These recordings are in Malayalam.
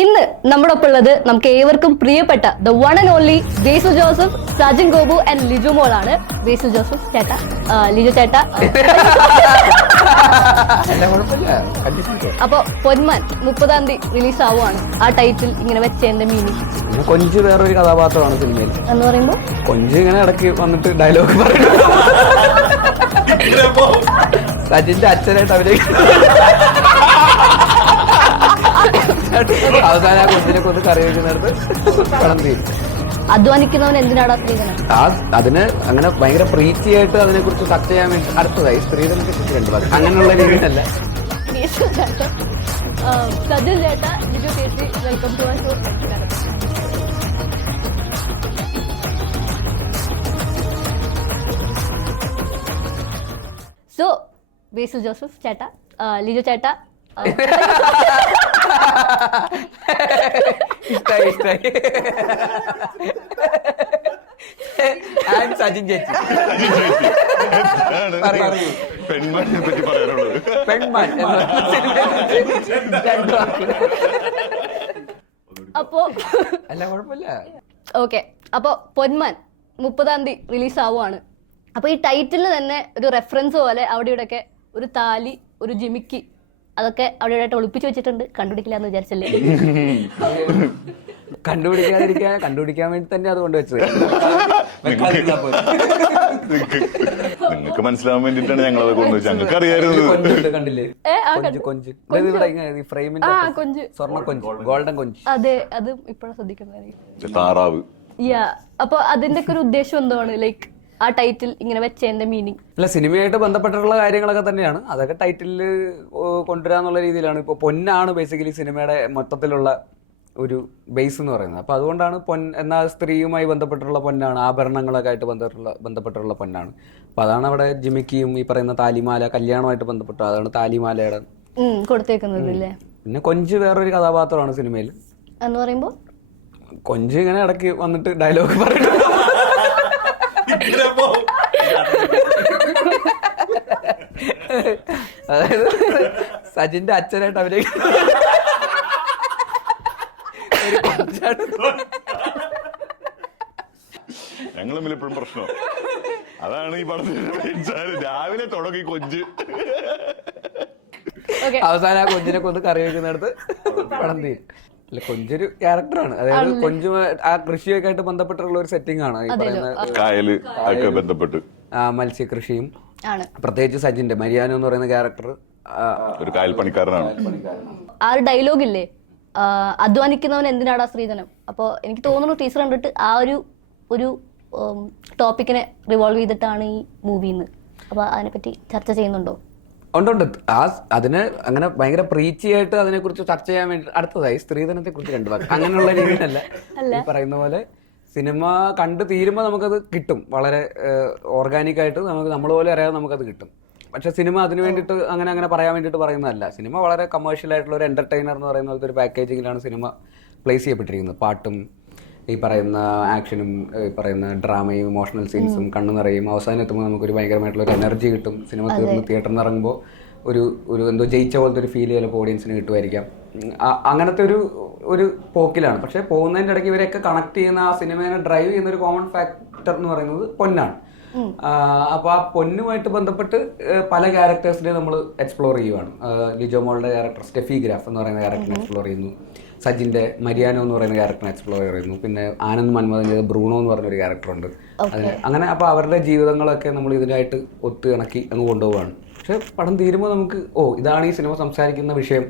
ഇന്ന് നമ്മുടെ ഒപ്പം ഉള്ളത് നമുക്ക് ഏവർക്കും പ്രിയപ്പെട്ട the one and only Basu Joseph, Sajin Gopu and Liju മോളാണ്. ബേസു ജോസഫ് ചേട്ട, ലിജു ചേട്ട. അപ്പൊ പൊന്മാൻ 30-ാം തീയതി റിലീസ് ആവുകയാണ്. ആ ടൈറ്റിൽ ഇങ്ങനെ വെച്ചതിന്റെ മീനിങ് കൊഞ്ച് വേറൊരു കഥാപാത്രമാണ് സിനിമയിൽ എന്ന് പറയുമ്പോ കൊഞ്ച് ഇങ്ങനെ ഇടയ്ക്ക് വന്നിട്ട് ഡയലോഗ് പറയുന്നു. സജിന്റെ അച്ഛനായിട്ട് അഭിനയിക്കുന്നു. അവസാനം ആ കൊഞ്ചിനെ കൊന്ന് കറി വെക്കുന്നിടത്ത് പണം തീരും. അധ്വാനിക്കുന്നവൻ എന്തിനാടാ സ്ത്രീധനം? അതിന് അങ്ങനെ ഭയങ്കര പ്രീതിയായിട്ട് അതിനെ കുറിച്ച് ചർച്ച ചെയ്യാൻ വേണ്ടി അടുത്തതായി സ്ത്രീധനത്തെ കുറിച്ച് രണ്ടു അങ്ങനെയുള്ള രീതിയിലല്ല. സജിൻ ചേട്ട, ലിജു ചേച്ചി, വെൽക്കം ടു ഷോ. സോ ബേസു ജോസഫ് ചേട്ട, ലിജു ചേട്ട, ഇഷ്ടായി സജിൻ ചേച്ചി പെൺമാനെ പറ്റി പറയാനുള്ളത്. പെൺമാൻ അപ്പോ അല്ല കുഴപ്പമില്ല. ഓക്കെ, അപ്പൊ പൊന്മാൻ 30-ാം തീയതി റിലീസ് ആവുകയാണ്. അപ്പൊ ഈ ടൈറ്റിലിന് തന്നെ ഒരു റെഫറൻസ് പോലെ അവിടെ ഇവിടെയൊക്കെ ഒരു താലി, ഒരു ജിമിക്കി, അതൊക്കെ അവിടെ ഇവിടെ ഒളിപ്പിച്ചു വെച്ചിട്ടുണ്ട്. കണ്ടുപിടിക്കില്ല എന്ന് വിചാരിച്ചല്ലേ? കണ്ടുപിടിക്കാൻ വേണ്ടി തന്നെ അതുകൊണ്ട് വെച്ചത്. നിങ്ങൾക്ക് മനസ്സിലാവാൻ വേണ്ടിട്ടാണ് ഞങ്ങൾ അത് കൊണ്ടുവച്ചത്. ഞങ്ങൾക്ക് അറിയാമായിരുന്നു. കണ്ടില്ലേ കൊഞ്ച് കൊഞ്ച്, സ്വർണ്ണ കൊഞ്ച്, ഗോൾഡൻ കൊഞ്ച്. അതെ, അത് ഇപ്പോഴാണ് ശ്രദ്ധിക്കുന്നത്. താറാവ്. അപ്പൊ അതിന്റെ ഒക്കെ ഒരു ഉദ്ദേശം എന്താണ്? ലൈക്ക് ആ ടൈറ്റിൽ ഇങ്ങനെ വെച്ചതിന്റെ മീനിങ് അല്ല, സിനിമയായിട്ട് ബന്ധപ്പെട്ടിട്ടുള്ള കാര്യങ്ങളൊക്കെ തന്നെയാണ്. അതൊക്കെ ടൈറ്റിലിൽ കൊണ്ടുവരാന്നുള്ള രീതിയിലാണ്. ഇപ്പോൾ പൊന്നാണ് ബേസിക്കലി സിനിമയുടെ മൊത്തത്തിലുള്ള ഒരു ബേസ് എന്ന് പറയുന്നത്. അപ്പോൾ അതുകൊണ്ടാണ് എന്നാൽ സ്ത്രീയുമായി ബന്ധപ്പെട്ടിട്ടുള്ള പൊന്നാണ്, ആഭരണങ്ങളൊക്കെ ആയിട്ട് ബന്ധപ്പെട്ടിട്ടുള്ള പൊന്നാണ്. അപ്പോൾ അതാണ് അവിടെ ജിമിക്കിയും ഈ പറയുന്ന താലിമാല, കല്യാണമായിട്ട് ബന്ധപ്പെട്ട അതാണ് താലിമാലയുടെ കൊടുത്തേക്കുന്നത് അല്ലേ. പിന്നെ കൊഞ്ച് വേറൊരു കഥാപാത്രമാണ് സിനിമയിൽ എന്ന് പറയുമ്പോ കൊഞ്ച് ഇങ്ങനെ ഇടയ്ക്ക് വന്നിട്ട് ഡയലോഗ് പറയുന്നു. അതായത് സജിന്റെ അച്ഛനായിട്ട് അഭിനയിക്കുന്നു. ഞങ്ങൾ തമ്മിൽ എപ്പോഴും പ്രശ്നം അതാണ്. ഈ പടത്തിൽ രാവിലെ തുടങ്ങി കൊഞ്ച്, അവസാനം ആ കൊഞ്ചിനെ കൊന്ന് കറി വെക്കുന്നിടത്ത് പണം തീരും. അല്ല, കൊഞ്ചൊരു ക്യാരക്ടറാണ്. അതായത് കൊഞ്ച് ആ കൃഷിയൊക്കെ ആയിട്ട് ബന്ധപ്പെട്ടുള്ള ഒരു സെറ്റിംഗ് ആണ്. ഈ പറയുന്ന കായല് ഒക്കെ ബന്ധപ്പെട്ട് മത്സ്യകൃഷിയും പ്രത്യേകിച്ച് സജിന്റെ മരിയാനോ എന്ന് പറയുന്ന ക്യാരക്ടർ ഒരു കായൽ പണിക്കാരനാണ്. ആ ഒരു ഡയലോഗ് ഇല്ലേ, അധ്വാനിക്കുന്നവൻ എന്തിനാടാ സ്ത്രീധനം. അപ്പൊ എനിക്ക് തോന്നുന്നു ടീച്ചർ കണ്ടിട്ട് ആ ഒരു ടോപ്പിക്കിനെ റിവോൾവ് ചെയ്തിട്ടാണ് ഈ മൂവിന്ന്. അപ്പൊ അതിനെപ്പറ്റി ചർച്ച ചെയ്യുന്നുണ്ടോ? ഉണ്ട്. അതിന് അങ്ങനെ ഭയങ്കര പ്രീതിയായിട്ട് അതിനെ കുറിച്ച് ചർച്ച ചെയ്യാൻ വേണ്ടി അടുത്തതായി സ്ത്രീധനത്തെ കുറിച്ച് രണ്ടു അങ്ങനെയുള്ള രീതിയിലല്ല. ഈ പറയുന്ന പോലെ സിനിമ കണ്ടു തീരുമ്പോൾ നമുക്കത് കിട്ടും. വളരെ ഓർഗാനിക് ആയിട്ട് നമ്മൾ പോലെ അറിയാതെ നമുക്കത് കിട്ടും. പക്ഷെ സിനിമ അതിന് വേണ്ടിയിട്ട് അങ്ങനെ പറയാൻ വേണ്ടിയിട്ട് പറയുന്നതല്ല. സിനിമ വളരെ കമേഴ്ഷ്യൽ ആയിട്ടുള്ള ഒരു എന്റർടൈനർ എന്ന് പറയുന്ന പോലത്തെ ഒരു പാക്കേജിങ്ങിലാണ് സിനിമ പ്ലേസ് ചെയ്യപ്പെട്ടിരിക്കുന്നത്. പാട്ടും ഈ പറയുന്ന ആക്ഷനും ഈ പറയുന്ന ഡ്രാമയും ഇമോഷണൽ സീൻസും കണ്ണു നിറയും. അവസാനം എത്തുമ്പോൾ നമുക്കൊരു ഭയങ്കരമായിട്ടുള്ള ഒരു എനർജി കിട്ടും. സിനിമ തീർന്ന് തിയേറ്ററിൽ നിന്ന് ഇറങ്ങുമ്പോൾ ഒരു എന്തോ ജയിച്ച പോലത്തെ ഒരു ഫീൽ ചിലപ്പോൾ ഓഡിയൻസിന് കിട്ടുമായിരിക്കാം. അങ്ങനത്തെ ഒരു പോക്കിലാണ്. പക്ഷെ പോകുന്നതിൻ്റെ ഇടയ്ക്ക് ഇവരെയൊക്കെ കണക്ട് ചെയ്യുന്ന ആ സിനിമയെ ഡ്രൈവ് ചെയ്യുന്ന ഒരു കോമൺ ഫാക്ടർ എന്ന് പറയുന്നത് പൊന്നാണ്. അപ്പൊ ആ പൊന്നുമായിട്ട് ബന്ധപ്പെട്ട് പല ക്യാരക്ടേഴ്സിനെ നമ്മൾ എക്സ്പ്ലോർ ചെയ്യുവാണ്. ലിജോ മോളുടെ ക്യാരക്ടർ സ്റ്റെഫി ഗ്രാഫ് എന്ന് പറയുന്ന ക്യാരക്ടറിനെ എക്സ്പ്ലോർ ചെയ്യുന്നു. സജിന്റെ മരിയാനോ എന്ന് പറയുന്ന ക്യാരക്ടറിനെ എക്സ്പ്ലോർ ചെയ്യുന്നു. പിന്നെ ആനന്ദ് മന്മഥന്റെ ബ്രൂണോ എന്ന് പറഞ്ഞൊരു ക്യാരക്ടറുണ്ട്. അങ്ങനെ അപ്പൊ അവരുടെ ജീവിതങ്ങളൊക്കെ നമ്മൾ ഇതിനായിട്ട് ഒത്തു ഇണക്കി അങ്ങ് കൊണ്ടുപോവാണ്. പക്ഷെ പടം തീരുമ്പോൾ നമുക്ക് ഇതാണ് ഈ സിനിമ സംസാരിക്കുന്ന വിഷയം,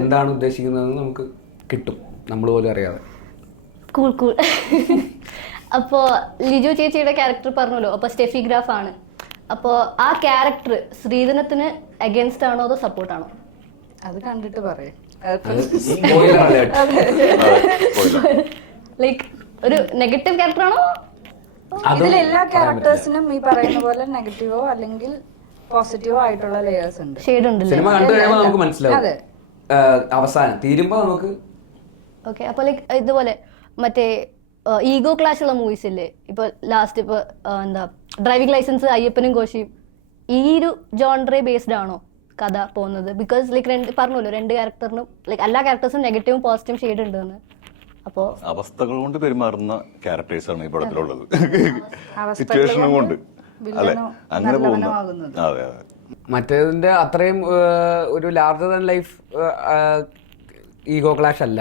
എന്താണ് ഉദ്ദേശിക്കുന്നതെന്ന് നമുക്ക് കിട്ടും, നമ്മൾ പോലും അറിയാതെ. അപ്പോ ലിജു ചേച്ചിയുടെ ക്യാരക്ടർ പറഞ്ഞല്ലോ, അപ്പൊ സ്റ്റെഫി ഗ്രാഫ് ആണ്. അപ്പോ ആ ക്യാരക്ടർ സ്ത്രീധനത്തിന് അഗേൻസ്റ്റ് ആണോ അതോ സപ്പോർട്ടാണോ? അത് കണ്ടിട്ട് പറയാം. ലൈക്ക് ഒരു നെഗറ്റീവ് ക്യാരക്ടർ ആണോ? ഇതിൽ എല്ലാ ക്യാരക്ടേഴ്സിനും ഈ പറയുന്ന പോലെ നെഗറ്റീവോ അല്ലെങ്കിൽ പോസിറ്റീവോ ആയിട്ടുള്ള ലേയേഴ്സ് ഉണ്ട്, ഷെയ്ഡ് ഉണ്ട്. സിനിമ കണ്ടു കഴിയുമ്പോൾ നമുക്ക് മനസ്സിലാവും, അവസാനം തീരുമ്പോ നമുക്ക്. ഓക്കെ, അപ്പൊ ലൈക്ക് ഇതുപോലെ മറ്റേ ഈഗോ ക്ലാഷ് ഉള്ള മൂവീസ് ഇല്ലേ, ഇപ്പൊ ലാസ്റ്റ് ഇപ്പൊ എന്താ ഡ്രൈവിംഗ് ലൈസൻസ്, അയ്യപ്പനും കോശിയും, ഈ ഒരു ജോൺറേ ബേസ്ഡ് ആണോ കഥ പോകുന്നത്. ബിക്കോസ് ലൈക്ക് പറഞ്ഞല്ലോ 2 ക്യാരക്ടറിനും ലൈക്ക് എല്ലാ ക്യാരക്ടേഴ്സും നെഗറ്റീവും പോസിറ്റീവും ഷെയ്ഡ് ഉണ്ടെന്ന്. അപ്പോൾ അവസ്ഥകൾ കൊണ്ട് പെരുമാറുന്ന ക്യാരക്ടേഴ്സാണ് ഈ പടത്തിലുള്ളത്. സിറ്റുവേഷനും കൊണ്ട് അല്ലെ അങ്ങനെ പോകുന്ന. അതെ അതെ. മറ്റേതിന്റെ അത്രയും ഒരു larger than life ego clash അല്ല.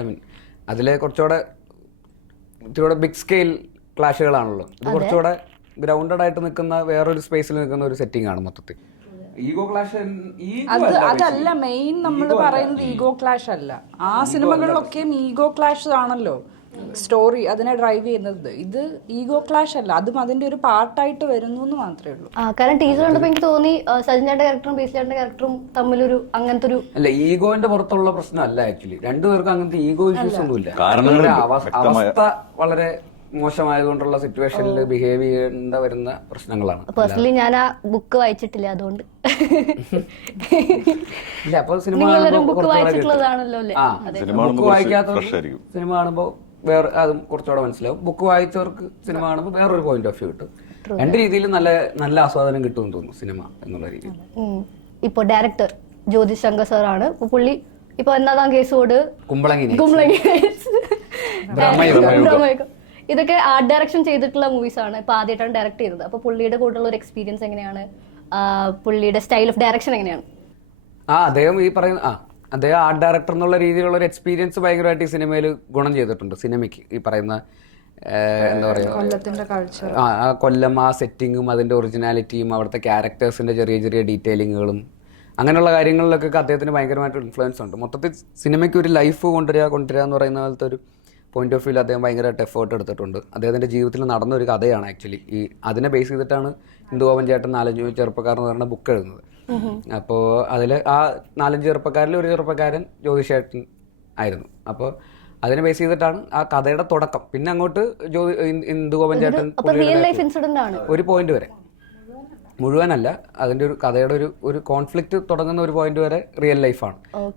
ഐ മീൻ അതിലെ കുറച്ചുകൂടെ ബിഗ് സ്കെയിൽ ക്ലാഷുകളാണല്ലോ. ഇത് കുറച്ചുകൂടെ ഗ്രൗണ്ടഡ് ആയിട്ട് നിൽക്കുന്ന വേറൊരു സ്പേസിൽ നിൽക്കുന്ന ഒരു സെറ്റിംഗ് ആണ് മൊത്തത്തിൽ. ഈഗോ ക്ലാഷ് അതല്ല മെയിൻ നമ്മൾ പറയുന്നത്. ഈഗോ ക്ലാഷ് അല്ല. ആ സിനിമകളിലൊക്കെയും ഈഗോ ക്ലാഷ് ആണല്ലോ സ്റ്റോറി അതിനെ ഡ്രൈവ് ചെയ്യുന്നത്. ഇത് ഈഗോ ക്ലാഷ് അല്ല, അതും അതിന്റെ ഒരു പാർട്ടായിട്ട് വരുന്നു എന്ന് മാത്രമേ ഉള്ളൂ. കാരണം ടീച്ചർ കണ്ടപ്പോൾ എനിക്ക് തോന്നി സജിൻ ചേട്ടന്റെ ക്യാരക്ടറും ബേസ് ചേട്ടന്റെ ക്യാരക്ടറും തമ്മിലൊരു അങ്ങനത്തെ ഒരു അല്ല ഈഗോന്റെ പുറത്തുള്ള പ്രശ്നമല്ല. ആക്ച്വലി രണ്ടുപേർക്കും അങ്ങനത്തെ ഈഗോ ഇഷ്യൂസ് ഒന്നുമില്ല. അവസ്ഥ വളരെ മോശമായതുകൊണ്ടുള്ള സിറ്റുവേഷനിൽ ബിഹേവ് ചെയ്യേണ്ട വരുന്ന പ്രശ്നങ്ങളാണ്. പേഴ്സണലി ഞാൻ ആ ബുക്ക് വായിച്ചിട്ടില്ല, അതുകൊണ്ട് ഇല്ല. അപ്പൊ സിനിമ ബുക്ക് വായിച്ചിട്ടുള്ളതാണല്ലോ അല്ലേ? ബുക്ക് വായിക്കാത്തവർക്ക് സിനിമ കാണുമ്പോൾ വേറെ അതും കുറച്ചുകൂടെ മനസ്സിലാവും. ബുക്ക് വായിച്ചവർക്ക് സിനിമ കാണുമ്പോൾ വേറൊരു പോയിന്റ് ഓഫ് വ്യൂ കിട്ടും. രണ്ട് രീതിയിൽ നല്ല ആസ്വാദനം കിട്ടുമെന്ന് തോന്നുന്നു സിനിമ എന്നുള്ള രീതിയിൽ. ഇപ്പൊ ഡയറക്ടർ ജ്യോതിഷ് ശങ്കർ സാർ ആണ്. ഇപ്പൊ പുള്ളി ഇപ്പൊ എന്നതാ കേസോട് കുമ്പളങ്ങി ഇതൊക്കെ ആർട്ട് ഡയറക്ഷൻ ചെയ്തിട്ടുള്ള മൂവീസ് ആണ്. ഇപ്പൊ ആദ്യമായിട്ടാണ് ഡയറക്ട് ചെയ്തത്. അപ്പൊ പുള്ളിയുടെ കൂടെയുള്ള ഒരു എക്സ്പീരിയൻസ് എങ്ങനെയാണ്? പുള്ളിയുടെ സ്റ്റൈൽ ഓഫ് ഡയറക്ഷൻ എങ്ങനെയാണ്? അദ്ദേഹം ഈ പറയുന്ന അദ്ദേഹം ആർട്ട് ഡയറക്ടർ എന്നുള്ള രീതിയിലുള്ള ഒരു എക്സ്പീരിയൻസ് ഭയങ്കരമായിട്ട് ഈ സിനിമയിൽ ഗുണം ചെയ്തിട്ടുണ്ട്. സിനിമയ്ക്ക് ഈ പറയുന്ന എന്താ പറയുക, കൊല്ലം ആ സെറ്റിങ്ങും അതിന്റെ ഒറിജിനാലിറ്റിയും അവിടുത്തെ ക്യാരക്ടേഴ്സിന്റെ ചെറിയ ചെറിയ ഡീറ്റെയിലിങ്ങുകളും അങ്ങനെയുള്ള കാര്യങ്ങളിലൊക്കെ അദ്ദേഹത്തിന് ഭയങ്കരമായിട്ട് ഇൻഫ്ലുവൻസ് ഉണ്ട്. മൊത്തത്തിൽ സിനിമയ്ക്ക് ഒരു ലൈഫ് കൊണ്ടുവരിക എന്ന് പറയുന്ന പോലത്തെ ഒരു പോയിന്റ് ഓഫ് വ്യൂവിൽ അദ്ദേഹം ഭയങ്കരമായിട്ട് എഫേർട്ട് എടുത്തിട്ടുണ്ട്. അദ്ദേഹത്തിൻ്റെ ജീവിതത്തിൽ നടന്ന ഒരു കഥയാണ് ആക്ച്വലി. ഈ അതിനെ ബേസ് ചെയ്തിട്ടാണ് ഇന്ദുഗോപൻ ചേട്ടൻ 4-5 ചെറുപ്പക്കാരൻ എന്ന് പറഞ്ഞ ബുക്ക് എഴുതുന്നത്. അപ്പോൾ അതിൽ ആ 4-5 ചെറുപ്പക്കാരിൽ ഒരു ചെറുപ്പക്കാരൻ ജ്യോതിഷ് ചേട്ടൻ ആയിരുന്നു. അപ്പോൾ അതിനെ ബേസ് ചെയ്തിട്ടാണ് ആ കഥയുടെ തുടക്കം. പിന്നെ അങ്ങോട്ട് ഇന്ദുഗോപൻ ചേട്ടൻ ഒരു പോയിന്റ് വരെ, മുഴുവനല്ല, അതിന്റെ ഒരു കഥയുടെ ഒരു കോൺഫ്ലിക്റ്റ് തുടങ്ങുന്ന ഒരു പോയിന്റ് വരെ റിയൽ ലൈഫാണ്.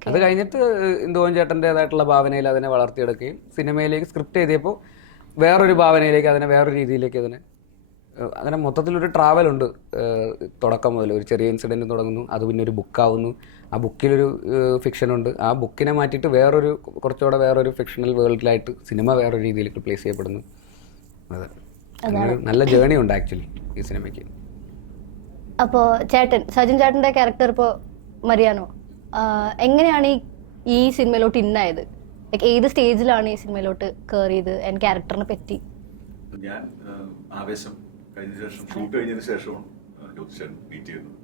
അത് കഴിഞ്ഞിട്ട് ഇന്ദുഗോപൻ ചേട്ടൻ്റെതായിട്ടുള്ള ഭാവനയിൽ അതിനെ വളർത്തിയെടുക്കുകയും സിനിമയിലേക്ക് സ്ക്രിപ്റ്റ് ചെയ്തപ്പോൾ വേറൊരു ഭാവനയിലേക്ക് അതിനെ വേറൊരു രീതിയിലേക്ക് അങ്ങനെ മൊത്തത്തിലൊരു ട്രാവലുണ്ട്. തുടക്കം മുതൽ ഒരു ചെറിയ ഇൻസിഡൻറ്റ് തുടങ്ങുന്നു, അത് പിന്നെ ഒരു ബുക്കാവുന്നു, ആ ബുക്കിലൊരു ഫിക്ഷനുണ്ട്, ആ ബുക്കിനെ മാറ്റിയിട്ട് കുറച്ചുകൂടെ വേറൊരു ഫിക്ഷണൽ വേൾഡിലായിട്ട് സിനിമ വേറൊരു രീതിയിലേക്ക് പ്ലേസ് ചെയ്യപ്പെടുന്നു. അതെ, അങ്ങനെ നല്ല ജേണി ഉണ്ട് ആക്ച്വലി ഈ സിനിമയ്ക്ക്. അപ്പോൾ സജിൻ ചേട്ടന്റെ ക്യാരക്ടർ ഇപ്പോൾ മരിയാനോ എങ്ങനെയാണ് ഈ സിനിമയിലോട്ട് ഇന്നായത്? ഏത് സ്റ്റേജിലാണ് ഈ സിനിമയിലോട്ട് കയറിയത്? എൻ്റെ ക്യാരക്ടറിനെ പറ്റി ഞാൻ ആവേശം കഴിഞ്ഞ ശേഷം ഷൂട്ട് കഴിഞ്ഞതിന് ശേഷമാണ് ജ്യോതിഷൻ മീറ്റ് ചെയ്യുന്നത്,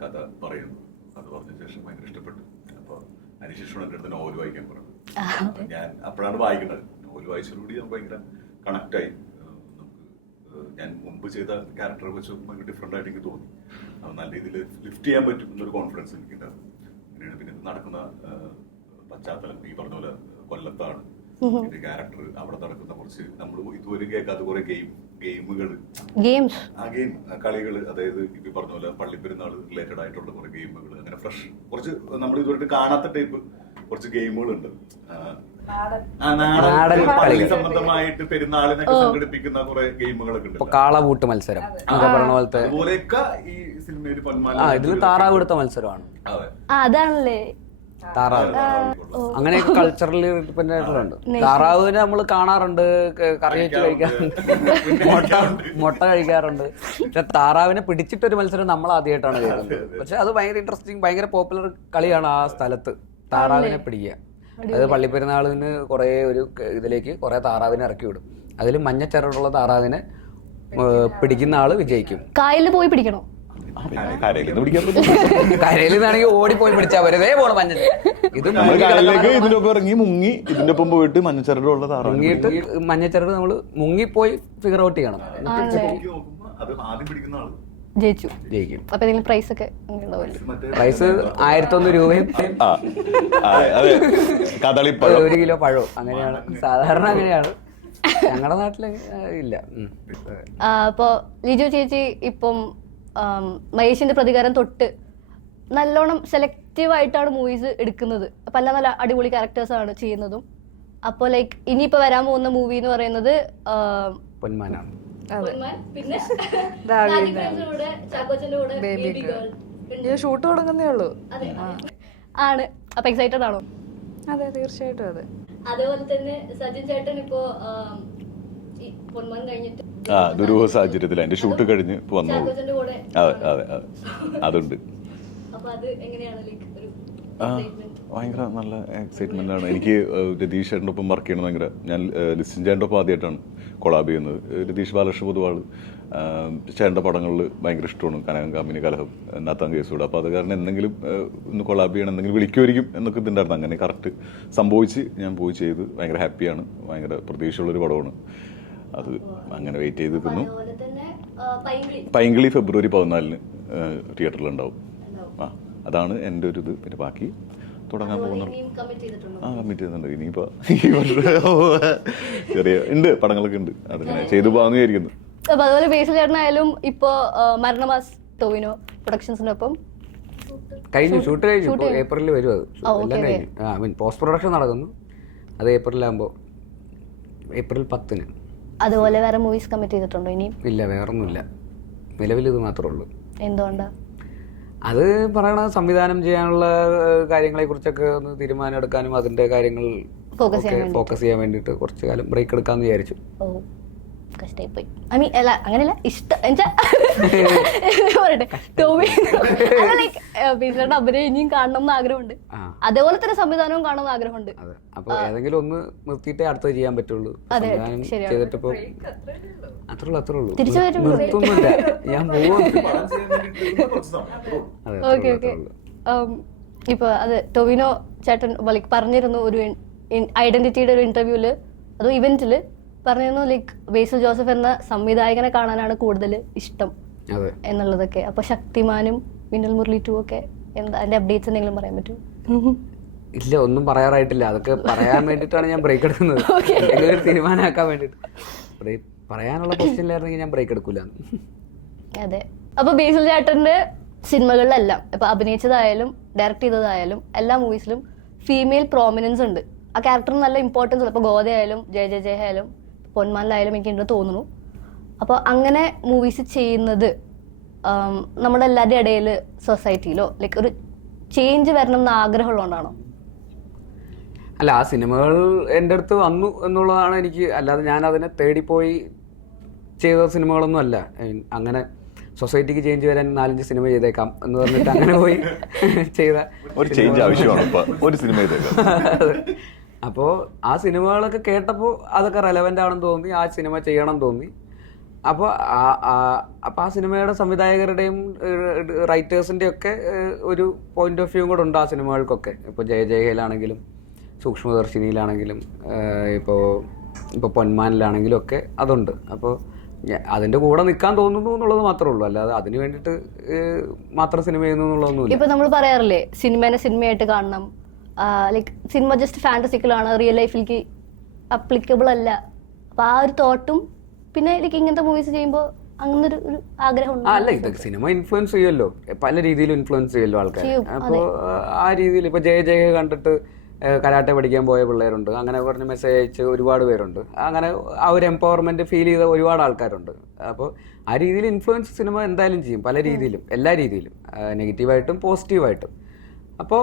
കഥ പറയുന്നു. കഥ പറഞ്ഞ ശേഷം ഭയങ്കര ഇഷ്ടപ്പെട്ടു. അപ്പോൾ അതിനുശേഷമാണ് എൻ്റെ അടുത്ത് നോവൽ വായിക്കാൻ പറഞ്ഞത്. ഞാൻ അപ്പോഴാണ് വായിക്കുന്നത്. നോവൽ വായിച്ചതോടുകൂടി ഞാൻ ഭയങ്കര കണക്റ്റായി. ഞാൻ മുമ്പ് ചെയ്ത ക്യാരക്ടറെ വെച്ച് ഭയങ്കര ഡിഫറെൻ്റ് ആയിട്ട് എനിക്ക് തോന്നി. അത് നല്ല രീതിയിൽ ലിഫ്റ്റ് ചെയ്യാൻ പറ്റും എന്നൊരു കോൺഫിഡൻസ് എനിക്കുണ്ടായിരുന്നു. അങ്ങനെയാണ് പിന്നെ നടക്കുന്ന പശ്ചാത്തലം ഈ പറഞ്ഞ പോലെ കൊല്ലത്താണ് എന്റെ ക്യാരക്ടർ. അവിടെ നടക്കുന്ന കുറച്ച് നമ്മൾ ഇതുവരെ കേൾക്കാത്ത കുറെ ഗെയിമുകൾ, ആ ഗെയിം കളികൾ, അതായത് ഇപ്പൊ പറഞ്ഞ പോലെ പള്ളിപ്പെരുന്നാൾ റിലേറ്റഡ് ആയിട്ടുള്ള കുറെ ഗെയിമുകൾ, അങ്ങനെ ഫ്രഷ് കുറച്ച് നമ്മൾ ഇതുവരെ കാണാത്ത ടൈപ്പ് കുറച്ച് ഗെയിമുകളുണ്ട്. നാടൻ പള്ളി സംബന്ധമായിട്ട് പെരുന്നാളിനൊക്കെ സംഘടിപ്പിക്കുന്ന കുറെ ഗെയിമുകളൊക്കെ ഉണ്ട്. കാളപൂട്ട് മത്സരം അതുപോലെയൊക്കെ ഈ സിനിമയിൽ ഇതിൽ താറാവ് എടുത്ത മത്സരമാണ്. അതാണല്ലേ താറാവ്. അങ്ങനെയൊക്കെ കൾച്ചറലി ഡിപ്പെൻഡ് ആയിട്ടുള്ളത്. താറാവിനെ നമ്മൾ കാണാറുണ്ട്, കറി വെച്ച് കഴിക്കാറുണ്ട്, മുട്ട കഴിക്കാറുണ്ട്. പക്ഷെ താറാവിനെ പിടിച്ചിട്ടൊരു മത്സരം നമ്മൾ ആദ്യമായിട്ടാണ് കേൾക്കുന്നത്. പക്ഷെ അത് ഭയങ്കര ഇൻട്രസ്റ്റിംഗ്, ഭയങ്കര പോപ്പുലർ കളിയാണ് ആ സ്ഥലത്ത് താറാവിനെ പിടിക്കുക. അത് പള്ളിപ്പെരുന്നാളിന് കുറെ ഒരു ഇതിലേക്ക് കുറെ താറാവിനെ ഇറക്കി വിടും. അതിൽ മഞ്ഞച്ചരടുള്ള താറാവിനെ പിടിക്കുന്ന ആള് വിജയിക്കും. കായലിൽ പോയി പിടിക്കണോ? കരയിൽ നിന്നാണെങ്കിൽ ഓടിപ്പോയി പിടിച്ചാൽ വെറുതെ പോണം മഞ്ഞ. ഇതിലൊക്കെ ഇറങ്ങി മുങ്ങി ഇതിന്റെ ഒപ്പം പോയിട്ട് മഞ്ഞച്ചരടുള്ള താറാവ് മുങ്ങിയിട്ട് മഞ്ഞച്ചരട് നമ്മള് മുങ്ങിപ്പോയി ഫിഗർ ഔട്ട് ചെയ്യണം. ജയിക്കും. അപ്പൊ എന്തെങ്കിലും പ്രൈസ് ഒക്കെ പ്രൈസ് 1,001 രൂപയും 1 കിലോ പഴവും. അങ്ങനെയാണ് സാധാരണ, അങ്ങനെയാണ് ഞങ്ങളുടെ നാട്ടില് ഇല്ല. അപ്പൊ ലിജു ചേച്ചി ഇപ്പം മഹേഷിന്റെ പ്രതികാരം തൊട്ട് നല്ലോണം സെലക്റ്റീവ് ആയിട്ടാണ് മൂവീസ് എടുക്കുന്നത്. പല നല്ല അടിപൊളി ക്യാരക്ടേഴ്സ് ആണ് ചെയ്യുന്നതും. അപ്പോൾ ലൈക്ക് ഇനിയിപ്പോ വരാൻ പോകുന്ന മൂവി എന്ന് പറയുന്നത് പൊന്മാനാണ്. പിന്നെ ചാക്കോച്ചന്റെ കൂടെ ബേബി ഗേൾ. ഷൂട്ട് തുടങ്ങുന്നേ ഉള്ളൂ. ആണ്. അപ്പൊ എക്സൈറ്റഡ് ആണോ? അതെ, തീർച്ചയായിട്ടും അതെ. അതേപോലെ തന്നെ സജിൻ ചേട്ടൻ ഇപ്പോ പൊന്മാൻ കഴിഞ്ഞിട്ട് ദുരൂഹ സാഹചര്യത്തിൽ അതിന്റെ ഷൂട്ട് കഴിഞ്ഞ് വന്നു. ചാക്കോച്ചന്റെ കൂടെ അതെ അതെ അതെ, അതുണ്ട്. അപ്പൊ അത് എങ്ങനെയാണ് ലൈക്ക് ഒരു ഭയങ്കര നല്ല എക്സൈറ്റ്മെന്റ് ആണ് എനിക്ക്. രതീഷ് ചേട്ടൻ്റെ ഒപ്പം വർക്ക് ചെയ്യണം ഭയങ്കര. ഞാൻ ലിസിൻ ചേട്ടൻ്റെ ഒപ്പം ആദ്യമായിട്ടാണ് കൊളാബ് ചെയ്യുന്നത്. രതീഷ് ബാലകൃഷ്ണ പൊതുവാള് ചേട്ടൻ്റെ പടങ്ങളിൽ ഭയങ്കര ഇഷ്ടമാണ്. കനകം കാമിനി കലഹം, നാത്താം കേസൂടെ. അപ്പോൾ അത് കാരണം എന്തെങ്കിലും ഒന്ന് കൊളാബ് ചെയ്യണം, എന്തെങ്കിലും വിളിക്കുമായിരിക്കും എന്നൊക്കെ ഇതുണ്ടായിരുന്നു. അങ്ങനെ കറക്റ്റ് സംഭവിച്ച് ഞാൻ പോയി ചെയ്ത് ഭയങ്കര ഹാപ്പിയാണ്. ഭയങ്കര പ്രതീക്ഷയുള്ളൊരു പടമാണ് അത്. അങ്ങനെ വെയിറ്റ് ചെയ്ത് നിൽക്കുന്നു. പൈങ്കിളി ഫെബ്രുവരി 14 തിയേറ്ററിലുണ്ടാവും. അതാണ് എൻ്റെ ഒരു ഇത്. പിന്നെ ബാക്കി തുടങ്ങാൻ പോകുന്നുണ്ട്. കമ്മിറ്റ് ചെയ്യുന്നുണ്ട്. ഇനിയിപ്പോൾ ഈ വർഷം ചെറിയ ഉണ്ട് പടങ്ങളൊക്കെ ഉണ്ട്, അതിങ്ങനെ ചെയ്തു പോകാമെന്ന് വിചാരിക്കുന്നു. അപ്പൊ അതുപോലെ ബേസിൽ ചേട്ടനായാലും ഇപ്പോ മരണമാസ് ടോവിനോ പ്രൊഡക്ഷൻസിനൊപ്പം ഷൂട്ട് കഴിഞ്ഞു. ഏപ്രിലിൽ വരും അത്. എല്ലാം കഴിഞ്ഞു. പോസ്റ്റ് പ്രൊഡക്ഷൻ നടക്കുന്നു. അത് ഏപ്രിലാകുമ്പോൾ, ഏപ്രിൽ 10. അതുപോലെ വേറെ മൂവീസ് കമ്മിറ്റ് ചെയ്തിട്ടുണ്ടോ ഇനിയും? ഇല്ല, വേറൊന്നുമില്ല. നിലവിൽ ഇത് മാത്രമേ ഉള്ളൂ. എന്തുകൊണ്ടാ? അത് പറയണ സംവിധാനം ചെയ്യാനുള്ള കാര്യങ്ങളെ കുറിച്ചൊക്കെ ഒന്ന് തീരുമാനം എടുക്കാനും അതിന്റെ കാര്യങ്ങൾ ഫോക്കസ് ചെയ്യാൻ വേണ്ടിയിട്ട് കുറച്ചു കാലം ബ്രേക്ക് എടുക്കാന്ന് വിചാരിച്ചു. ഓ, കഷ്ടായിപ്പോയി. ഐ മീൻ അല്ല, അങ്ങനെയല്ല, ഇഷ്ടം പറയട്ടെ, ടോവിനോട് അഭിനയം ഇനിയും കാണണം എന്ന് ആഗ്രഹമുണ്ട്. അതേപോലെ തന്നെ സംവിധാനവും കാണണം എന്ന് ആഗ്രഹമുണ്ട്. അപ്പൊ ഏതെങ്കിലും ഒന്ന് നിർത്തിയിട്ടേ അടുത്തത് ചെയ്യാൻ പറ്റുള്ളൂ. ചെയ്തിട്ടിപ്പോ അത്രേ ഉള്ളൂ. നിർത്തുന്നില്ല, ഞാൻ ഇപ്പൊ അത് ടോവിനോ ചേട്ടൻ പറഞ്ഞിരുന്നു ഒരു ഐഡന്റിറ്റിയുടെ ഒരു ഇന്റർവ്യൂല്, അതോ ഇവന്റില് പറഞ്ഞിരുന്നു ലൈക്ക് ബേസിൽ ജോസഫ് എന്ന സംവിധായകനെ കാണാനാണ് കൂടുതൽ ഇഷ്ടം എന്നുള്ളതൊക്കെ. അപ്പൊ ശക്തിമാനും മിന്നൽ മുരളി 2 ഒക്കെ എന്താ അതിന്റെ അപ്ഡേറ്റ്സ് എന്തെങ്കിലും പറയാൻ പറ്റുമോ? ഇല്ല, ഒന്നും പറയാറായിട്ടില്ല. അതൊക്കെ പറയാൻ വേണ്ടിയിട്ടാണ് ഞാൻ ബ്രേക്ക് എടുക്കുന്നത്. എന്തെങ്കിലും തീരുമാനമാക്കാൻ വേണ്ടിട്ട്. പറയാനുള്ള ക്വസ്റ്റ്യനിലായിരുന്നെങ്കിൽ ഞാൻ ബ്രേക്ക് എടുക്കൂല. അതെ. അപ്പൊ ബേസിൽ ചേട്ടന്റെ സിനിമകളിലെല്ലാം ഇപ്പൊ അഭിനയിച്ചതായാലും ഡയറക്ട് ചെയ്തതായാലും എല്ലാ മൂവീസിലും ഫീമെയിൽ പ്രോമിനൻസ് ഉണ്ട്. ആ ക്യാരക്ടറിന് നല്ല ഇമ്പോർട്ടൻസ് ഉണ്ട്. ഇപ്പൊ ഗോദയായാലും ജയ ആയാലും പൊന്മാനിലായാലും എനിക്ക് തോന്നുന്നു. അപ്പോൾ അങ്ങനെ മൂവീസ് ചെയ്യുന്നത് നമ്മുടെ എല്ലാവരുടെ ഇടയിൽ സൊസൈറ്റിയിലോ ലൈക്ക് ഒരു ചേഞ്ച് വരണം എന്ന് ആഗ്രഹമുള്ളതുകൊണ്ടാണോ? അല്ല, ആ സിനിമകൾ എൻ്റെ അടുത്ത് വന്നു എന്നുള്ളതാണ് എനിക്ക്. അല്ലാതെ ഞാൻ അതിനെ തേടിപ്പോയി ചെയ്ത സിനിമകളൊന്നും അല്ല. അങ്ങനെ സൊസൈറ്റിക്ക് ചേഞ്ച് വരാൻ 4-5 സിനിമ ചെയ്തേക്കാം എന്ന് പറഞ്ഞിട്ട് അങ്ങനെ പോയി ചെയ്ത ഒരു ചേഞ്ച് ആവശ്യമാണ് ഒരു സിനിമ ചെയ്തേക്കാം. അപ്പോൾ ആ സിനിമകളൊക്കെ കേട്ടപ്പോൾ അതൊക്കെ റെലവൻ്റ് ആണെന്ന് തോന്നി, ആ സിനിമ ചെയ്യണം തോന്നി. അപ്പോൾ ആ സിനിമയുടെ സംവിധായകരുടെയും റൈറ്റേഴ്സിൻ്റെയും ഒക്കെ ഒരു പോയിന്റ് ഓഫ് വ്യൂ കൂടെ ഉണ്ട് ആ സിനിമകൾക്കൊക്കെ. ഇപ്പോൾ ജയഹയിലാണെങ്കിലും സൂക്ഷ്മദർശിനിയിലാണെങ്കിലും ഇപ്പോൾ പൊന്മാനിലാണെങ്കിലും ഒക്കെ അതുണ്ട്. അപ്പോൾ അതിന്റെ കൂടെ നിൽക്കാൻ തോന്നുന്നു എന്നുള്ളത് മാത്രമേ ഉള്ളൂ. അല്ലാതെ അതിന് വേണ്ടിയിട്ട് മാത്രം സിനിമ ചെയ്യുന്നു എന്നുള്ളതൊന്നുമില്ല. ഇപ്പൊ നമ്മൾ പറയാറില്ലേ സിനിമേനെ സിനിമയായിട്ട് കാണണം, ലൈക്ക് സിനിമ ജസ്റ്റ് ഫാന്റസിക്കലാണ്, റിയൽ ലൈഫിലേക്ക് അപ്ലിക്കബിൾ അല്ല. അപ്പൊ ആ ഒരു തോട്ടും പിന്നെ ലൈക്ക് ഇങ്ങനത്തെ മൂവീസ് ചെയ്യുമ്പോൾ അങ്ങനെ ഒരു ആഗ്രഹം ഉണ്ട്. അല്ല, ഇതൊക്കെ സിനിമ ഇൻഫ്ലുവൻസ് ചെയ്യുമല്ലോ, പല രീതിയിലും ഇൻഫ്ലുവൻസ് ചെയ്യുമല്ലോ ആൾക്കാർ. അപ്പോൾ ആ രീതിയിൽ ഇപ്പോൾ ജയ കണ്ടിട്ട് കരാട്ടെ പഠിക്കാൻ പോയ പിള്ളേരുണ്ട്, അങ്ങനെ പറഞ്ഞ് മെസ്സേജ് അയച്ച് ഒരുപാട് പേരുണ്ട്. അങ്ങനെ ആ ഒരു എംപവർമെന്റ് ഫീൽ ചെയ്ത ഒരുപാട് ആൾക്കാരുണ്ട്. അപ്പോൾ ആ രീതിയിൽ ഇൻഫ്ലുവൻസ് സിനിമ എന്തായാലും ചെയ്യും, പല രീതിയിലും, എല്ലാ രീതിയിലും, നെഗറ്റീവായിട്ടും പോസിറ്റീവായിട്ടും. അപ്പോൾ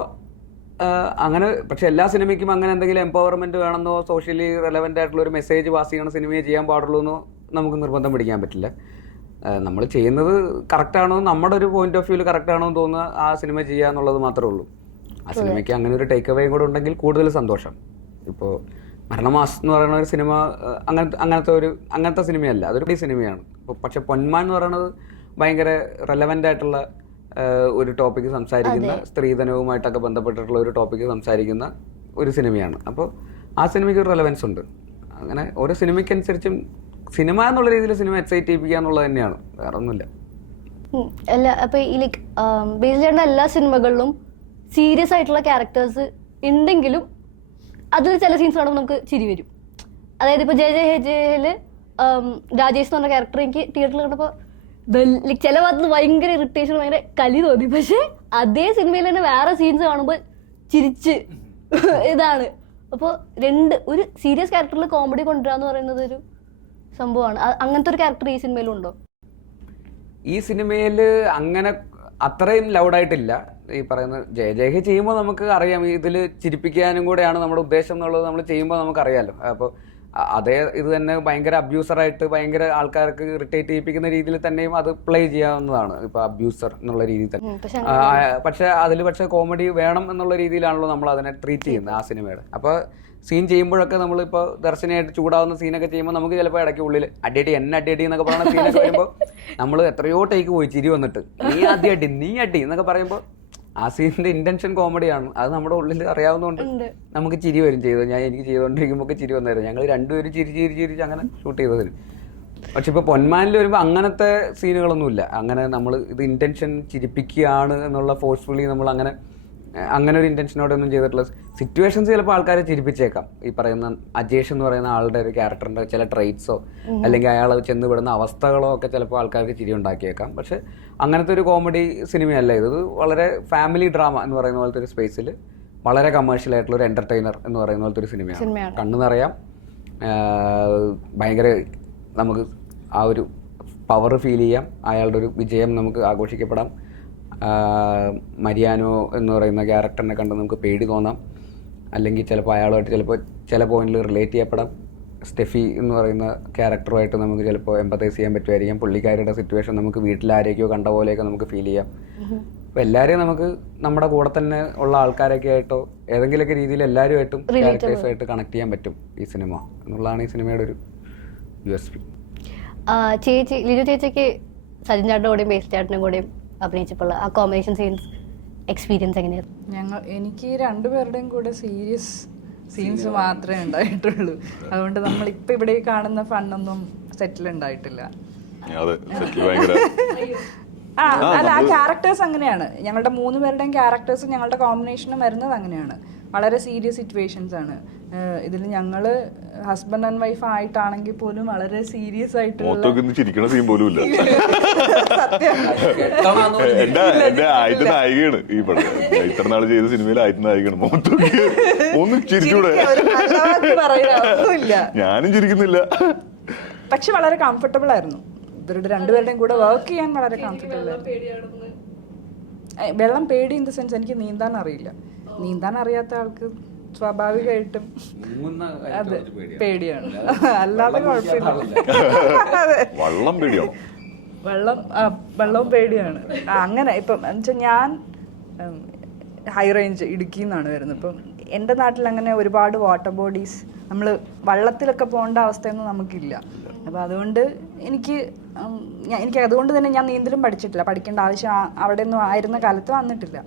അങ്ങനെ, പക്ഷെ എല്ലാ സിനിമയ്ക്കും അങ്ങനെ എന്തെങ്കിലും എംപവർമെന്റ് വേണമെന്നോ സോഷ്യലി റെലവൻ്റ് ആയിട്ടുള്ള ഒരു മെസ്സേജ് പാസ് ചെയ്യണ സിനിമയെ ചെയ്യാൻ പാടുള്ളൂ എന്നോ നമുക്ക് നിർബന്ധം പിടിക്കാൻ പറ്റില്ല. നമ്മൾ ചെയ്യുന്നത് കറക്റ്റാണോ, നമ്മുടെ ഒരു പോയിന്റ് ഓഫ് വ്യൂവിൽ കറക്റ്റാണോ എന്ന് തോന്നുക ആ സിനിമ ചെയ്യുക എന്നുള്ളത് മാത്രമേ ഉള്ളൂ. ആ സിനിമയ്ക്ക് അങ്ങനെ ഒരു ടേക്ക് അവേയും കൂടെ ഉണ്ടെങ്കിൽ കൂടുതൽ സന്തോഷം. ഇപ്പോൾ മരണമാസ് എന്ന് പറയുന്ന ഒരു സിനിമ അങ്ങനത്തെ സിനിമയല്ല, അതൊരു സിനിമയാണ്. പക്ഷെ പൊന്മാൻ എന്ന് പറയുന്നത് ഭയങ്കര റെലവൻ്റ് ആയിട്ടുള്ള ഒരു ടോപ്പിക്ക് സംസാരിക്കുന്ന, സ്ത്രീധനവുമായിട്ടൊക്കെ ബന്ധപ്പെട്ടിട്ടുള്ള ഒരു ടോപ്പിക്ക് സംസാരിക്കുന്ന ഒരു സിനിമയാണ്. അപ്പോൾ ആ സിനിമയ്ക്ക് ഒരു റെലവൻസ് ഉണ്ട്. അങ്ങനെ ഓരോ സിനിമയ്ക്കനുസരിച്ചും സിനിമ എന്നുള്ള രീതിയിൽ സിനിമ എക്സൈറ്റ് ചെയ്യിപ്പിക്കുക എന്നുള്ളത് തന്നെയാണ്, വേറെ ഒന്നുമില്ല. അല്ല, അപ്പോൾ ഈ ലൈക്ക് ബേസിൽ ചേട്ടൻ്റെ എല്ലാ സിനിമകളിലും സീരിയസ് ആയിട്ടുള്ള ക്യാരക്ടേഴ്സ് ഉണ്ടെങ്കിലും അതിൽ ചില സീൻസ് കാണുമ്പോൾ നമുക്ക് ചിരി വരും. അതായത് ഇപ്പോൾ ജയയില് രാജേഷ് എന്ന് പറഞ്ഞ ക്യാരക്ടർ എനിക്ക് തിയേറ്ററിൽ കണ്ടപ്പോൾ ലൈക്ക് ചില ഭാഗത്ത് ഭയങ്കര ഇറിറ്റേഷൻ, ഭയങ്കര കലി തോന്നി. പക്ഷെ അതേ സിനിമയിൽ തന്നെ വേറെ സീൻസ് കാണുമ്പോൾ ചിരിച്ച് ഇതാണ്. അപ്പോൾ ഒരു സീരിയസ് ക്യാരക്ടറിൽ കോമഡി കൊണ്ടുവരാന്ന് പറയുന്നത് ഒരു സംഭവമാണ്. അങ്ങനത്തെ ഒരു ക്യാരക്ടർ ഈ സിനിമയിലുണ്ടോ? ഈ സിനിമയിൽ അങ്ങനെ അത്രയും ലൗഡായിട്ടില്ല. ഈ പറയുന്ന ജയഹേ ചെയ്യുമ്പോൾ നമുക്ക് അറിയാം ഇതിൽ ചിരിപ്പിക്കാനും കൂടെയാണ് നമ്മുടെ ഉദ്ദേശം എന്നുള്ളത് നമ്മൾ ചെയ്യുമ്പോൾ നമുക്കറിയാമല്ലോ. അപ്പോൾ അതേ ഇത് തന്നെ ഭയങ്കര അബ്യൂസറായിട്ട് ഭയങ്കര ആൾക്കാർക്ക് ഇറിറ്റേറ്റ് ചെയ്യിപ്പിക്കുന്ന രീതിയിൽ തന്നെയും അത് പ്ലേ ചെയ്യാവുന്നതാണ്. ഇപ്പൊ അബ്യൂസർ എന്നുള്ള രീതിയിൽ തന്നെ. പക്ഷെ അതിൽ കോമഡി വേണം എന്നുള്ള രീതിയിലാണല്ലോ നമ്മൾ അതിനെ ട്രീറ്റ് ചെയ്യുന്നത് ആ സിനിമയുടെ. അപ്പോൾ സീൻ ചെയ്യുമ്പോഴൊക്കെ നമ്മളിപ്പോൾ ദർശനമായിട്ട് ചൂടാവുന്ന സീനൊക്കെ ചെയ്യുമ്പോൾ നമുക്ക് ചിലപ്പോൾ ഇടയ്ക്ക് ഉള്ളിൽ അടിയടി എന്നൊക്കെ പറയുന്ന സീനൊക്കെ വരുമ്പോൾ നമ്മൾ എത്രയോ ടേക്ക് പോയി ചിരി വന്നിട്ട് നീ അടി എന്നൊക്കെ പറയുമ്പോൾ ആ സീനിന്റെ ഇന്റൻഷൻ കോമഡിയാണ്. അത് നമ്മുടെ ഉള്ളിൽ അറിയാവുന്നതുകൊണ്ട് നമുക്ക് ചിരി വരും. എനിക്ക് ചെയ്തുകൊണ്ടിരിക്കുമ്പോൾ ചിരി വന്നായിരുന്നു. ഞങ്ങൾ രണ്ടുപേരും ചിരിച്ച് അങ്ങനെ ഷൂട്ട് ചെയ്തതിന്. പക്ഷെ ഇപ്പൊ പൊന്മാനിൽ വരുമ്പോൾ അങ്ങനത്തെ സീനുകളൊന്നുമില്ല. അങ്ങനെ നമ്മൾ ഇത് ഇന്റൻഷൻ ചിരിപ്പിക്കുകയാണ് എന്നുള്ള ഫോഴ്സ്ഫുള്ളി നമ്മൾ അങ്ങനെ ഒരു ഇന്റൻഷനോടെ ഒന്നും ചെയ്തിട്ടുള്ള സിറ്റുവേഷൻസ് ചിലപ്പോൾ ആൾക്കാരെ ചിരിപ്പിച്ചേക്കാം. ഈ പറയുന്ന അജേഷ് എന്ന് പറയുന്ന ആളുടെ ഒരു ക്യാരക്ടറിന്റെ ചില ട്രൈറ്റ്സോ അല്ലെങ്കിൽ അയാൾ ചെന്നുപെടുന്ന അവസ്ഥകളോ ഒക്കെ ചിലപ്പോൾ ആൾക്കാർക്ക് ചിരി ഉണ്ടാക്കിയേക്കാം. പക്ഷെ അങ്ങനത്തെ ഒരു കോമഡി സിനിമയല്ല ഇത്. വളരെ ഫാമിലി ഡ്രാമ എന്ന് പറയുന്ന പോലത്തെ ഒരു സ്പേസിൽ വളരെ കമേഴ്ഷ്യൽ ആയിട്ടുള്ള ഒരു എന്റർടൈനർ എന്ന് പറയുന്ന പോലത്തെ ഒരു സിനിമയാണ്. കണ്ണു നിറയാം, ഭയങ്കര നമുക്ക് ആ ഒരു പവർ ഫീൽ ചെയ്യാം, അയാളുടെ ഒരു വിജയം നമുക്ക് ആഘോഷിക്കപ്പെടാം. മരിയാനോ എന്ന് പറയുന്ന ക്യാരക്ടറിനെ കണ്ട് നമുക്ക് പേടി തോന്നാം, അല്ലെങ്കിൽ ചിലപ്പോൾ അയാളുമായിട്ട് ചില പോയിന്റിൽ റിലേറ്റ് ചെയ്യപ്പെടാം. സ്റ്റെഫി എന്ന് പറയുന്ന ക്യാരക്ടറുമായിട്ട് നമുക്ക് ചിലപ്പോൾ എമ്പത്തൈസ് ചെയ്യാൻ പറ്റുമായിരിക്കാം. പുള്ളിക്കാരുടെ സിറ്റുവേഷൻ നമുക്ക് വീട്ടിലാരേക്കോ കണ്ട പോലെയൊക്കെ നമുക്ക് ഫീൽ ചെയ്യാം. അപ്പോൾ എല്ലാവരെയും നമുക്ക് നമ്മുടെ കൂടെ തന്നെ ഉള്ള ആൾക്കാരൊക്കെ ആയിട്ടോ ഏതെങ്കിലുമൊക്കെ രീതിയിൽ എല്ലാവരുമായിട്ടും ക്യാരക്ടേഴ്സായിട്ട് കണക്ട് ചെയ്യാൻ പറ്റും ഈ സിനിമ എന്നുള്ളതാണ് ഈ സിനിമയുടെ ഒരു USP. ലിജു ചേച്ചിക്ക് സജിൻ ചേട്ടൻ്റെ കൂടെയും ബേസ് ചേട്ടനും കൂടെയും അഭിനയിച്ചപ്പോൾ ആ കോമ്പിനേഷൻ എക്സ്പീരിയൻസ് എങ്ങനെയായിരുന്നു? എനിക്ക് രണ്ടുപേരുടെയും കൂടെ സീരിയസ് സീൻസ് മാത്രമേ ഉണ്ടായിട്ടുള്ളൂ. അതുകൊണ്ട് നമ്മളിപ്പോൾ ഇവിടെ കാണുന്ന ഫണ്ണൊന്നും സെറ്റിൽ ഉണ്ടായിട്ടില്ല. അല്ല, ആ ക്യാരക്ടേഴ്സ് അങ്ങനെയാണ്. ഞങ്ങളുടെ 3 പേരുടെയും ക്യാരക്ടേഴ്സ് ഞങ്ങളുടെ കോമ്പിനേഷനും വരുന്നത് അങ്ങനെയാണ്. വളരെ സീരിയസ് സിറ്റുവേഷൻസ് ആണ്. ഇതിൽ ഞങ്ങള് ഹസ്ബൻഡ് ആൻഡ് വൈഫ് ആയിട്ടാണെങ്കിൽ പോലും വളരെ സീരിയസ് ആയിട്ടുള്ള ചിരിക്കണ സീൻ പോലും ഇല്ല. എന്റെ ആദ്യത്തെ നായികയാണ് ഈ പടം. ഇത്ര നാള് ചെയ്ത സിനിമയിൽ ആദ്യത്തെ നായികയാണ്. ഒന്നും ചിരിച്ചൂടെ? ഞാനും ചിരിക്കുന്നില്ല. പക്ഷെ വളരെ കംഫർട്ടബിൾ ആയിരുന്നു. ഇവരുടെ രണ്ടുപേരുടെയും കൂടെ വർക്ക് ചെയ്യാൻ വളരെ കംഫർട്ടബിൾ ആയിരുന്നു. വെള്ളം പേടി ഇൻ ദ സെൻസ് എനിക്ക് നീന്താൻ അറിയില്ല. നീന്താൻ അറിയാത്ത ആൾക്ക് സ്വാഭാവികമായിട്ടും അതെ പേടിയാണ്. അല്ലാതെ കുഴപ്പമില്ല. വെള്ളവും പേടിയാണ്. അങ്ങനെ ഇപ്പം എന്നുവെച്ചാൽ ഞാൻ ഹൈ റേഞ്ച് ഇടുക്കിയിൽ നിന്നാണ് വരുന്നത്. ഇപ്പം എൻ്റെ നാട്ടിൽ അങ്ങനെ ഒരുപാട് വാട്ടർ ബോഡീസ് നമ്മൾ വള്ളത്തിലൊക്കെ പോകേണ്ട അവസ്ഥയൊന്നും നമുക്കില്ല. അപ്പോൾ അതുകൊണ്ട് എനിക്ക് അതുകൊണ്ട് തന്നെ ഞാൻ നീന്തലും പഠിച്ചിട്ടില്ല. പഠിക്കേണ്ട ആവശ്യം അവിടെ ഒന്നും ആയിരുന്ന കാലത്ത് വന്നിട്ടില്ല.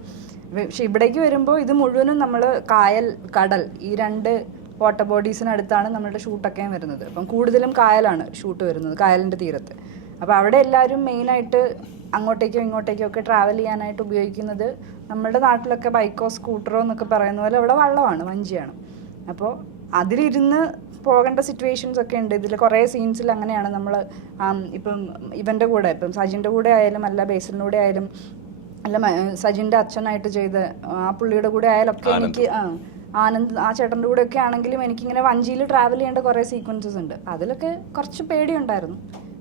പക്ഷെ ഇവിടേക്ക് വരുമ്പോൾ ഇത് മുഴുവനും നമ്മൾ കായൽ, കടൽ, ഈ 2 വാട്ടർ ബോഡീസിനടുത്താണ് നമ്മളുടെ ഷൂട്ടൊക്കെ വരുന്നത്. അപ്പം കൂടുതലും കായലാണ് ഷൂട്ട് വരുന്നത്, കായലിൻ്റെ തീരത്ത്. അപ്പോൾ അവിടെ എല്ലാവരും മെയിനായിട്ട് അങ്ങോട്ടേക്കോ ഇങ്ങോട്ടേക്കോ ഒക്കെ ട്രാവൽ ചെയ്യാനായിട്ട് ഉപയോഗിക്കുന്നത് നമ്മുടെ നാട്ടിലൊക്കെ ബൈക്കോ സ്കൂട്ടറോ എന്നൊക്കെ പറയുന്ന പോലെ ഇവിടെ വള്ളമാണ്, വഞ്ചിയാണ്. അപ്പോൾ അതിലിരുന്ന് പോകേണ്ട സിറ്റുവേഷൻസ് ഒക്കെ ഉണ്ട്. ഇതിൽ കുറേ സീൻസിൽ അങ്ങനെയാണ്. നമ്മൾ ഇപ്പം ഇവൻ്റെ കൂടെ, ഇപ്പം സജിൻ്റെ കൂടെ ആയാലും അല്ല ബേസിലിൻ്റെ കൂടെ ആയാലും അല്ല സജിൻ്റെ അച്ഛനായിട്ട് ചെയ്ത ആ പുള്ളിയുടെ കൂടെ ആയാലൊക്കെ എനിക്ക് ആനന്ദ് ആ ചേട്ടൻ്റെ കൂടെ ഒക്കെ ആണെങ്കിലും എനിക്കിങ്ങനെ വഞ്ചിയിൽ ട്രാവൽ ചെയ്യേണ്ട കുറേ സീക്വൻസസ് ഉണ്ട്. അതിലൊക്കെ കുറച്ച് പേടിയുണ്ടായിരുന്നു.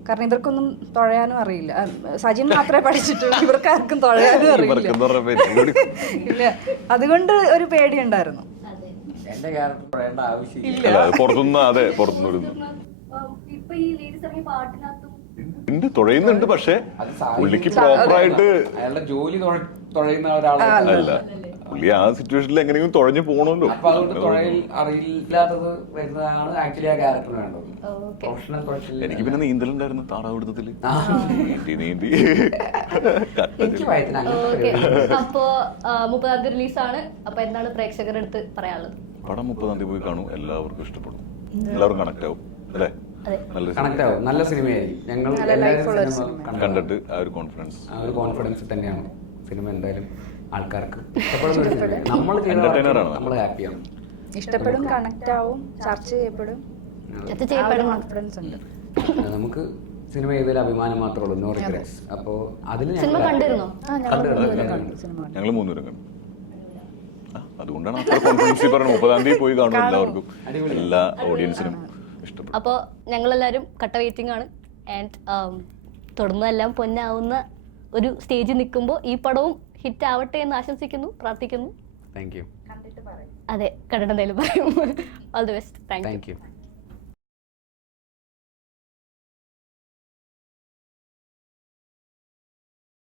കാരണം ഇവർക്കൊന്നും തുഴയാനും അറിയില്ല. സജിൻ മാത്രമേ പഠിച്ചിട്ടുള്ളൂ, ഇവർക്കാർക്കും തുഴയാനും അറിയില്ല. ഇല്ല, അതുകൊണ്ട് ഒരു പേടിയുണ്ടായിരുന്നു. തുഴയുന്നുണ്ട്, പക്ഷെ പുള്ളിക്ക് പ്രോപ്പറായിട്ട് ജോലി തുഴയുന്ന ഒരാളല്ല. പുള്ളി ആ സിറ്റുവേഷനിൽ എങ്ങനെയെങ്കിലും തുഴഞ്ഞു പോകണമല്ലോ. എനിക്ക് പിന്നെ നീന്തലുണ്ടായിരുന്നു താറാവിടുത്തത്തില്. നീന്തി അപ്പോ 30-ാം തീയതി റിലീസാണ്. അപ്പൊ എന്താണ് പ്രേക്ഷകരുടെ അടുത്ത് പറയാനുള്ളത്? പടം 30-ാം തീയതി പോയി കാണും. എല്ലാവർക്കും ഇഷ്ടപ്പെടും, എല്ലാവരും കണക്ട് ആവും അല്ലേ? നല്ല സിനിമയായിരിക്കും. ഞങ്ങൾ കണ്ടിട്ട് ആ ഒരു കോൺഫിഡൻസ് തന്നെയാണ് സിനിമ. എന്തായാലും ആൾക്കാർക്ക് നമ്മൾ ഹാപ്പിയാണ്. ഇഷ്ടപ്പെടും, കണക്ട് ആവും, ചർച്ച ചെയ്യപ്പെടും, കോൺഫിഡൻസ് ഉണ്ട്. നമുക്ക് സിനിമ ചെയ്തതിൽ അഭിമാനം മാത്രമേ ഉള്ളൂ, നോ റിഗ്രറ്റ്സ്. അപ്പോൾ അതിൽ ഞങ്ങൾ 3 പേരും കണ്ടു. അതുകൊണ്ടാണ് അത്ര കോൺഫിഡൻസ് പറഞ്ഞത്. 30-ാം തീയതി പോയി കാണും എല്ലാവർക്കും, എല്ലാ ഓഡിയൻസിനും ഇഷ്ടപ്പെടും. അപ്പോൾ ഞങ്ങളെല്ലാവരും കട്ട വെയിറ്റിംഗ് ആണ്. ആൻഡ് തുടർന്നെല്ലാം പൊന്നാവുന്ന ഒരു സ്റ്റേജിൽ നിൽക്കുമ്പോൾ ഈ പടവും ഹിറ്റ് ആവട്ടെ എന്ന് ആശംസിക്കുന്നു, പ്രാർത്ഥിക്കുന്നു. Thank you. അതെ, കണ്ടിട്ട് എന്തായാലും പറയും. All the best. Thank you.